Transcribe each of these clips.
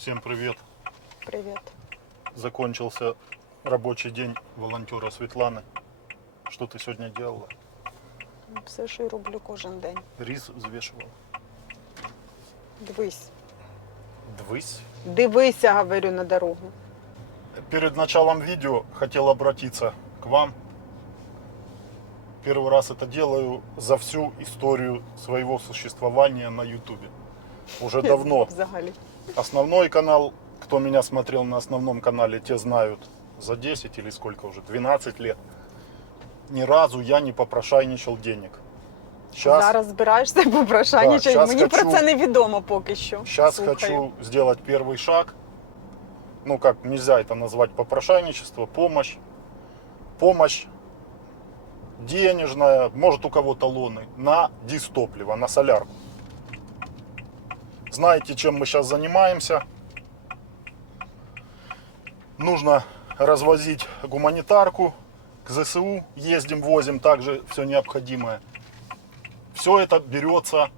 Всем привет! Привет. Закончился рабочий день волонтера Светланы. Что ты сегодня делала? Все, що я роблю кожен день. Рис взвешивала. Дивись. Двысь. Дивися, говорю, на дорогу. Перед началом видео хотел обратиться к вам. Первый раз это делаю за всю историю своего существования на YouTube. Уже давно. Взагалі. Основной канал, кто меня смотрел на основном канале, те знают за 10 или сколько уже, 12 лет. Ни разу я не попрошайничал денег. Зараз збираєшся попрошайничати. Да, Мені хочу- про це невідомо поки що. Сейчас Слухаю. хочу сделать первый шаг. Ну как, нельзя это назвать попрошайничество, помощь. Помощь денежная, может у кого талоны, на дистопливо, на солярку. Знаете, чем мы сейчас занимаемся? Нужно развозить гуманитарку к ЗСУ, ездим, возим также все необходимое. Все это берется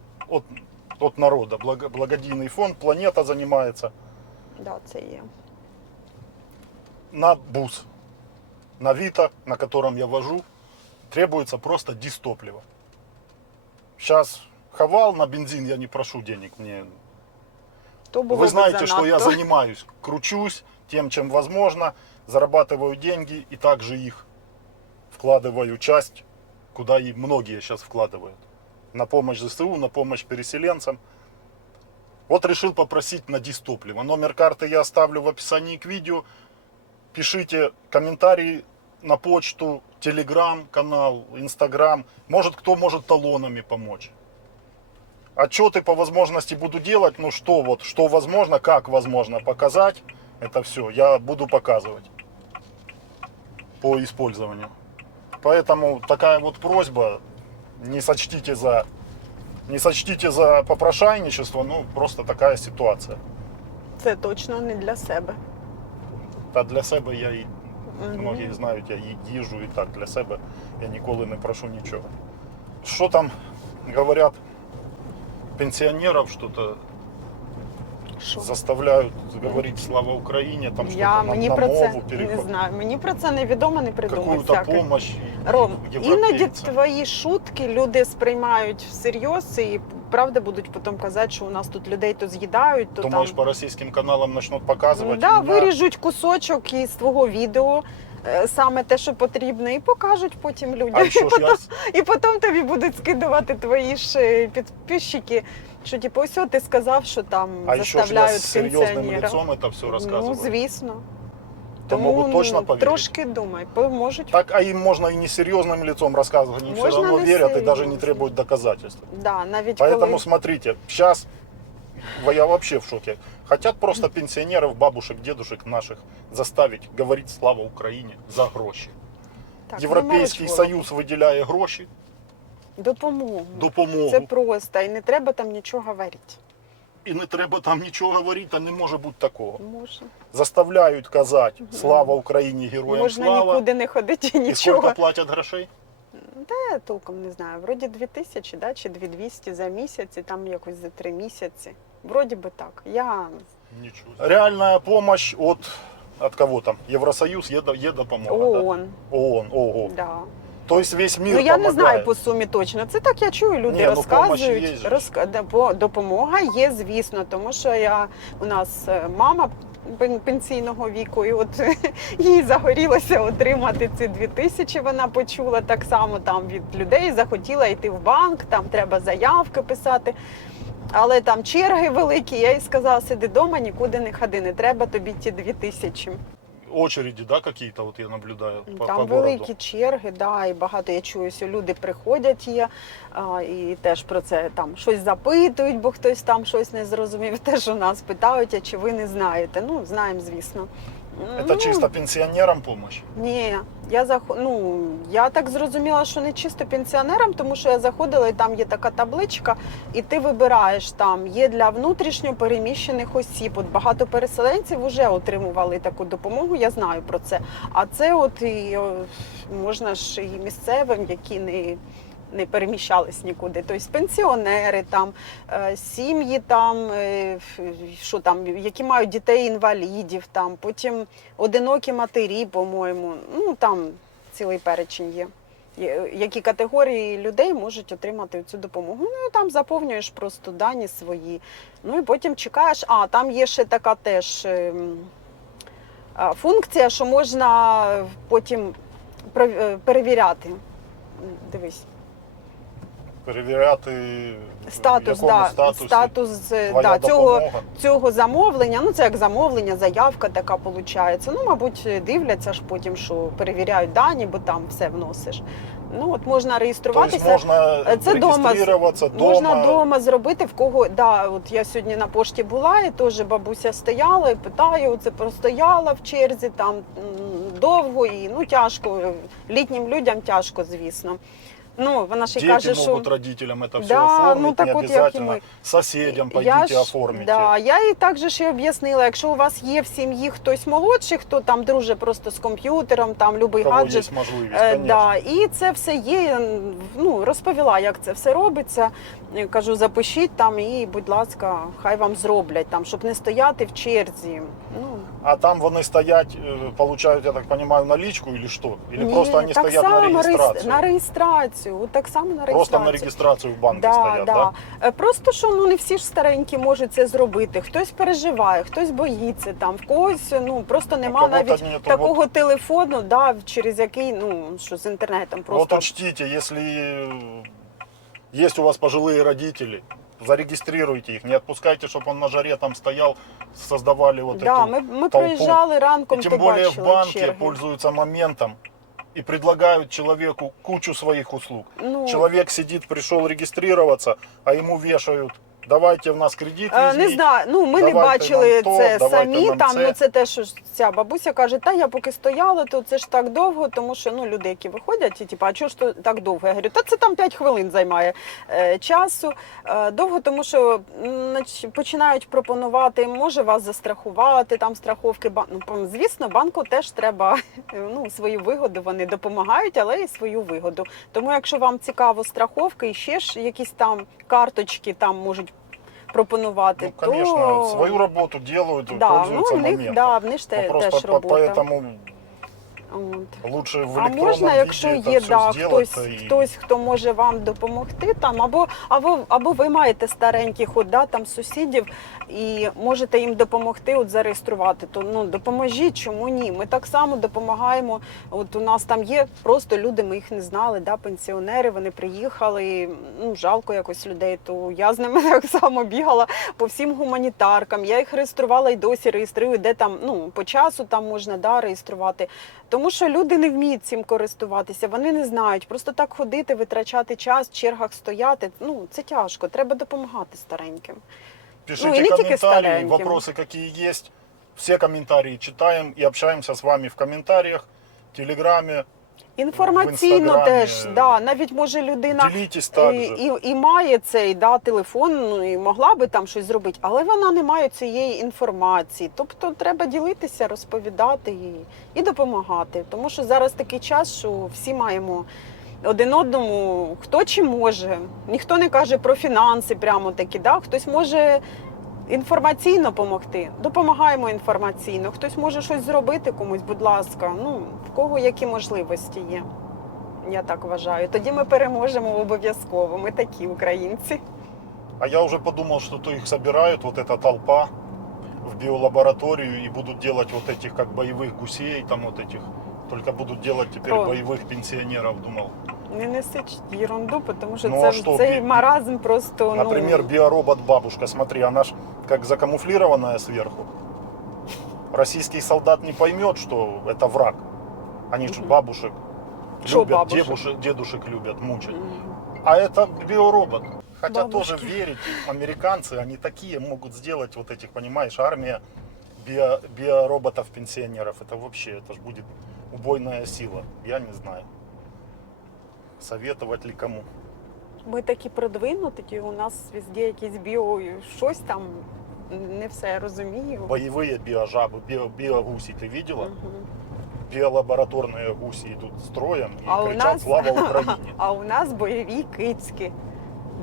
от народа. Благодійний фонд, планета занимается. Да, це є. На бус, на Вита, на котором я вожу, требуется просто дистопливо. Сейчас хавал, на бензин я не прошу денег. Мне... То було Вы б знаете, что я занадто. занимаюсь, кручусь тем, чем возможно, зарабатываю деньги и также их вкладываю часть, куда и многие сейчас вкладывают. На помощь ЗСУ, на помощь переселенцам. Вот решил попросить на дистопливо. Номер карты я оставлю в описании к видео. Пишите комментарии на почту, телеграм-канал, инстаграм. Может, кто может талонами помочь. Отчеты по возможности буду делать. Ну что возможно, как возможно показать. Это все я буду показывать по использованию. Поэтому такая вот просьба. Не сочтите за попрошайничество, ну просто такая ситуация. Це точно не для себе. Та для себе я і Мгм. многі знають, я їжджу і так для себе я ніколи не прошу нічого. Що там говорять, пенсіонерів що-то Що? заставляють говорити слава Україні, там Я що-то мені на про це мову не знаю. Мені про це невідомо, не придумать какую-то всяке. помощь Ром, іноді європейцям. твої шутки люди сприймають всерйоз і правда будуть потім казати, що у нас тут людей то з'їдають, то Думаєш, там... по російським каналам почнуть показувати? Да, мене? виріжуть кусочок із твого відео, саме те, що потрібно, і покажуть потім людям. А що ж я... І потім тобі будуть скидувати твої ж підписчики, що типу, ось ти сказав, що там А еще ж я заставляють с серьезным пенсіонерів. лицом это все рассказываю. Ну, звісно. То могут точно поверить. Трошки думай, можуть. Так, а им можно и не серьезным лицом рассказывать, они все Можно равно не верят и даже не серьезным. требуют доказательств. Да, навіть Поэтому коли... смотрите, сейчас я вообще в шоке. Хотят просто пенсионеров, бабушек, дедушек наших заставить говорить слава Украине за гроші. Так, Європейський не молодь Союз виділяє гроші, допомогу. допомогу. Це просто, і не треба там нічого говорити. І не треба там нічого говорити, а не може бути такого. Може. Заставляють казати слава Україні, героям Можна слава. нікуди не ходити, І нічого. скільки платять грошей? Та я толком не знаю. Вроді 2000, да, чи 2200 за місяць, і там якось за 3 місяці. Вроді би так. Я... Ничего. Реальная помощь от кого там? Евросоюз, допомога. ООН. Да? ООН, ого. Да. То есть весь мир Ну я помогает. не знаю по сумі точно. Це так я чую, люди Ні, ну, помощь є розказують. ж. Допомога є, звісно, тому що у нас мама пенсійного віку, і от їй загорілося отримати ці 2000, вона почула так само там від людей, захотіла йти в банк, там треба заявки писати. Але там черги великі, я їй сказала, сиди вдома, нікуди не ходи, не треба тобі ті 2000. Очереди, да, какие-то, вот я наблюдаю по Там городу. великі черги, да, і багато я чую, що люди приходять є, і теж про це там щось запитують, бо хтось там щось не зрозумів. Теж у нас питають, а чи ви не знаєте. Ну, знаємо, звісно. Это чисто пенсионерам помощь? Ні, я так зрозуміла, що не чисто пенсіонерам, тому що я заходила, і там є така табличка, і ти вибираєш там, є для внутрішньо переміщених осіб. От багато переселенців вже отримували таку допомогу, я знаю про це. А це от і можна ж і місцевим, які не переміщались нікуди. Тобто пенсіонери, там, сім'ї, там, що там, які мають дітей-інвалідів, там, потім одинокі матері, по-моєму, ну там цілий перечень є. Які категорії людей можуть отримати цю допомогу. Ну і там заповнюєш просто дані свої. Ну і потім чекаєш. А, там є ще така теж функція, що можна потім перевіряти. Дивись. Перевіряти Статус, в якому статус твоя допомога. цього замовлення. Ну це як замовлення, заявка така виходить. Ну, мабуть, дивляться ж потім, що перевіряють дані, бо там все вносиш. Ну от можна реєструватися. Тобто можна це реєструватися дома. Можна вдома зробити, в кого, да, от я сьогодні на пошті була, і теж бабуся стояла і питаю, це простояла в черзі, там довго і ну тяжко, літнім людям тяжко, звісно. Ну, вона ще й Дети каже, могут що родителям это все Да, оформить, ну, так не от, як і обязательно. ми. Соседям Я пойдите ж- оформите. Да, я їй також ще об'яснила, якщо у вас є в сім'ї хтось молодший, хто там друже просто з комп'ютером, там У любий кого гаджет. есть можливість, конечно. Да, і це все є. Ну, розповіла, як це все робиться. Кажу, запишіть там і, будь ласка, хай вам зроблять там, щоб не стояти в черзі. Ну, А там вони стоять, получают, я так понимаю, наличку или что? Или ні, просто они так стоят на само регистрацию? на реєстрацію. От так само на реєстрацію. Просто на регистрацию в банке Да, стоят, да? Просто що ну не всі ж старенькі можуть це зробити. Хтось переживає, хтось боїться там, в когось ну просто нема кого-то навіть нету. такого телефону, да, через який ну що з інтернетом просто. Вот учтите, если есть у вас пожилые родители, зарегистрируйте их, не отпускайте, чтобы он на жаре там стоял, создавали вот Да, эту ми толпу. проїжджали ранком, И то тем более в бачили банке черги. пользуются моментом и предлагают человеку кучу своих услуг. Ну, Человек сидит, пришел регистрироваться, а ему вешают: давайте в нас кредит не візьміть. знаю, ну ми не давайте бачили нам то, це давайте самі нам там. це. Ну це те, що ж ця бабуся каже, та я поки стояла, то це ж так довго, тому що ну люди, які виходять, і типу, а чого ж то так довго? Я говорю, та це там 5 хвилин займає часу. Довго, тому що починають пропонувати, може вас застрахувати, там страховки. Ну, звісно, банку теж треба ну, свою вигоду, вони допомагають, але і свою вигоду. Тому якщо вам цікаво страховки і ще ж якісь там карточки там можуть пропонувати, Ну, конечно, то свою работу делают, да, ну, пользуются в них, моментом. да, в них ж Ну, теж просто робота. поэтому От. лучше в А электронном можна, якщо виде є это да, все сделать. хтось, хто може вам допомогти, там, або ви маєте стареньких от, да, там, сусідів і можете їм допомогти от, зареєструвати, то ну, допоможіть, чому ні? Ми так само допомагаємо. От у нас там є просто люди, ми їх не знали, да, пенсіонери, вони приїхали, ну, жалко якось людей, то я з ними так само бігала по всім гуманітаркам, я їх реєструвала і досі реєструю, де там, ну, по часу там можна, да, реєструвати. Тому що люди не вміють цим користуватися, вони не знають. Просто так ходити, витрачати час, в чергах стояти, ну, це тяжко, треба допомагати стареньким. Пишите Ну, и не только комментарии, стареньким. вопросы какие есть. Все комментарии читаем и общаемся с вами в комментариях, в Телеграме. Інформаційно Інстаграмі, теж, да, навіть може людина Делитесь также. і має цей да, телефон, ну, і могла би там щось зробити, але вона не має цієї інформації. Тобто треба ділитися, розповідати і допомагати. Тому що зараз такий час, що всі маємо один одному, хто чим може. Ніхто не каже про фінанси прямо такі, да? Хтось може інформаційно допомогти. Допомагаємо інформаційно. Хтось може щось зробити комусь, будь ласка. Ну, в кого які можливості є. Я так вважаю. Тоді ми переможемо обов'язково. Ми такі українці. А я уже подумал, что то их собирают, вот эта толпа, в биолабораторию и будут делать вот этих как боевых гусей, там вот этих. Только будут делать теперь О. боевых пенсионеров, думал. Не неси ерунду, тому що Ну, це а що, цей маразм просто, Например, ну... биоробот-бабушка, смотри, она ж как закамуфлированная сверху. Российский солдат не поймет, что это враг. Они же Мгм. бабушек Шо любят, бабушек? дедушек любят мучить. Мгм. А это биоробот. Хотя Бабушки. тоже верить, американцы, они такие могут сделать вот этих, понимаешь, армия биороботов-пенсионеров. Это вообще, это ж будет убойная сила. Я не знаю. Советовать ли кому. Ми такі продвинуті, у нас везде якісь біо, щось там, не все розумію. Боевые биожабы, биогуси, ты видела? Мгм. биолабораторные гуси идут строем и А у кричат нас- «Слава Украине!». А у нас бойові кицьки.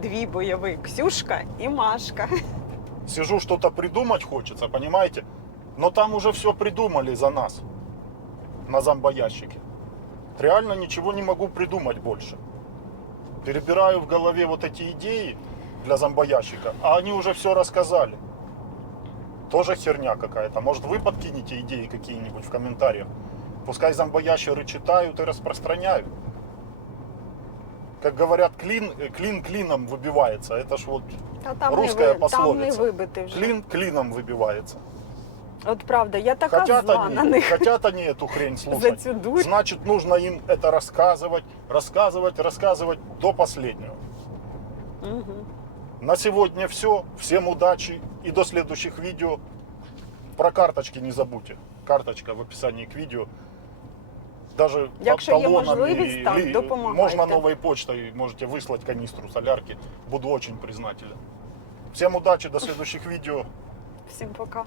Дві бойові Ксюшка і Машка. Сижу, что-то придумать хочется, понимаете? Но там уже все придумали за нас на зомбоящике. Реально ничего не могу придумать больше. Перебираю в голове вот эти идеи для зомбоящика, а они уже все рассказали. Тоже херня какая-то. Может, вы подкинете идеи какие-нибудь в комментариях? Пускай зомбоящеры читают и распространяют. Как говорят, клин клином выбивается. Это ж вот Та там русская там не пословица. вибити вже. Клин клином выбивается. От правда, я така зла на них Хотят они эту хрень за слушать. цю дурь. Значит, нужно им это рассказывать до последнего. Угу. На сегодня все. Всем удачи и до следующих видео. Про карточки не забудьте. Карточка в описании к видео. Даже Якщо є талонами можливість, так, допомагайте. можно новой почтой, можете выслать канистру солярки. Буду очень признателен. Всем удачи, до следующих видео. Всім пока.